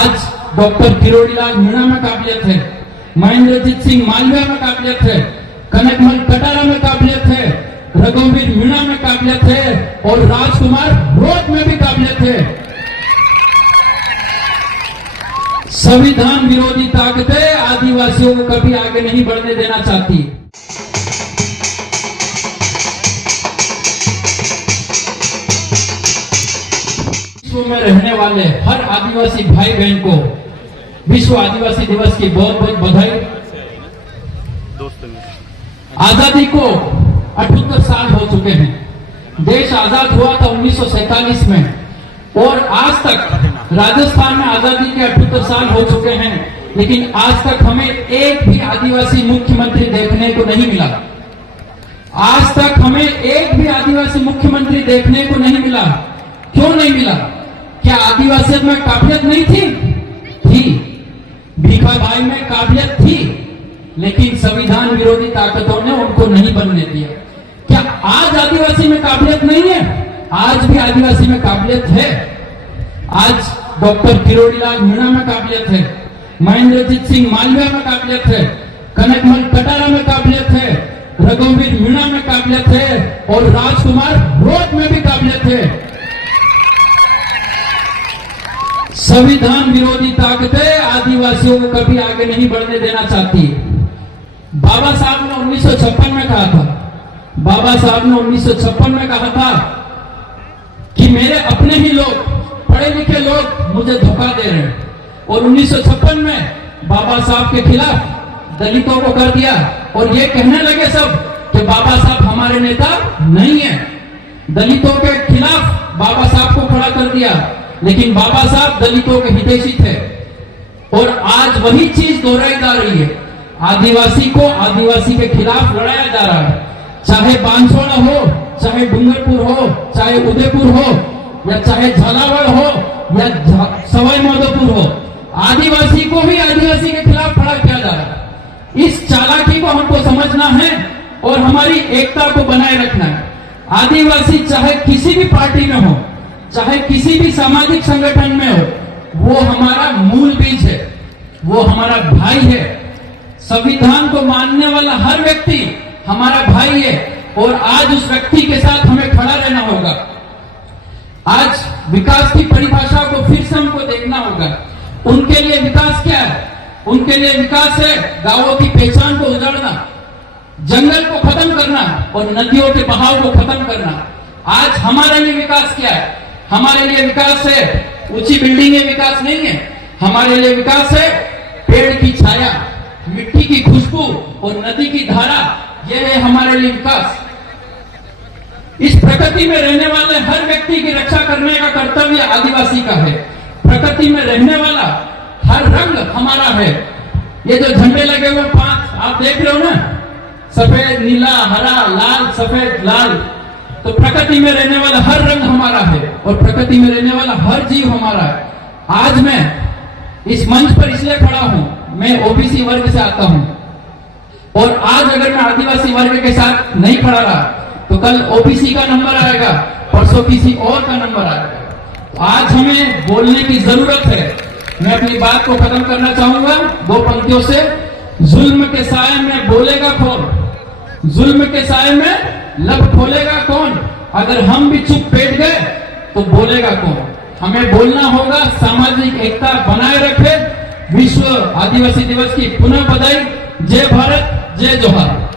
आज डॉक्टर किरोड़ीलाल मीणा में काबिलियत है, महेंद्रजीत सिंह मालवीय में काबिलियत है, कनकमल कटारा में काबिलियत है, रघुवीर मीणा में काबिलियत है और राजकुमार रोड में भी काबिलियत है। संविधान विरोधी ताकतें आदिवासियों को कभी आगे नहीं बढ़ने देना चाहती। विश्व में रहने वाले हर आदिवासी भाई बहन को विश्व आदिवासी दिवस की बहुत बहुत बधाई। आजादी को 78 साल हो चुके हैं। देश आजाद हुआ था 1947 में और आज तक राजस्थान में आजादी के 78 साल हो चुके हैं, लेकिन आज तक हमें एक भी आदिवासी मुख्यमंत्री देखने को नहीं मिला। आज तक हमें एक भी आदिवासी मुख्यमंत्री देखने को नहीं मिला। क्यों नहीं मिला? क्या आदिवासियत में काबिलियत नहीं थी? भीखा भाई में काबिलियत थी, लेकिन संविधान विरोधी ताकतों ने उनको नहीं बनने दिया। क्या आज आदिवासी में काबिलियत नहीं है? आज भी आदिवासी में काबिलियत है। आज डॉक्टर किरोड़ीलाल मीणा में काबिलियत है, महेंद्रजीत सिंह मालवीय में काबिलियत है, कनकमल कटारा में काबिलियत है, रघुवीर मीणा में काबिलियत है और राजकुमार रोड में भी काबिलियत है। संविधान विरोधी ताकतें आदिवासियों को कभी आगे नहीं बढ़ने देना चाहती। बाबा साहब ने 1956 में कहा था, बाबा साहब ने 1956 में कहा था कि मेरे अपने ही लोग, पढ़े लिखे लोग मुझे धोखा दे रहे हैं। और 1956 में बाबा साहब के खिलाफ दलितों को कर दिया और ये कहने लगे सब कि बाबा साहब हमारे नेता नहीं है। दलितों के खिलाफ बाबा साहब को खड़ा कर दिया, लेकिन बाबा साहब दलितों के हितैषी थे। और आज वही चीज दोहराई जा रही है। आदिवासी को आदिवासी के खिलाफ लड़ाया जा रहा है, चाहे बांसवाड़ा हो, चाहे डूंगरपुर हो, चाहे उदयपुर हो, या चाहे झालावाड़ हो या सवाई माधोपुर हो। आदिवासी को ही आदिवासी के खिलाफ खड़ा किया जा रहा है। इस चालाकी को हमको समझना है और हमारी एकता को बनाए रखना है। आदिवासी चाहे किसी भी पार्टी में हो, चाहे किसी भी सामाजिक संगठन में हो, वो हमारा मूल बीज है, वो हमारा भाई है। संविधान को मानने वाला हर व्यक्ति हमारा भाई है और आज उस व्यक्ति के साथ हमें खड़ा रहना होगा। आज विकास की परिभाषा को फिर से हमको देखना होगा। उनके लिए विकास क्या है? उनके लिए विकास है गांवों की पहचान को उजाड़ना, जंगल को खत्म करना और नदियों के बहाव को खत्म करना। आज हमारे लिए विकास क्या है? हमारे लिए विकास है ऊंची बिल्डिंगें विकास नहीं है। हमारे लिए विकास है पेड़ की छाया, मिट्टी की खुशबू और नदी की धारा। यह है हमारे लिए विकास। इस प्रकृति में रहने वाले हर व्यक्ति की रक्षा करने का कर्तव्य आदिवासी का है। प्रकृति में रहने वाला हर रंग हमारा है। ये जो झंडे लगे हुए 5 आप देख रहे हो ना, सफेद, नीला, हरा, लाल, सफेद, लाल, तो प्रकृति में रहने वाला हर रंग हमारा है और प्रकृति में रहने वाला हर जीव हमारा है। आज मैं इस मंच पर इसलिए खड़ा हूं, मैं ओबीसी वर्ग से आता हूं और आज अगर मैं आदिवासी वर्ग के साथ नहीं खड़ा रहा तो कल ओबीसी का नंबर आएगा, परसों किसी और का नंबर आएगा। तो आज हमें बोलने की जरूरत है। मैं अपनी बात को खत्म करना चाहूंगा 2 पंक्तियों से। जुल्म के साए में बोलेगा कौन? जुल्म के साए में लब खोलेगा कौन? अगर हम भी चुप बैठ गए तो बोलेगा कौन? हमें बोलना होगा, सामाजिक एकता बनाए रखे। विश्व आदिवासी दिवस की पुनः बधाई। जय भारत, जय जोहार।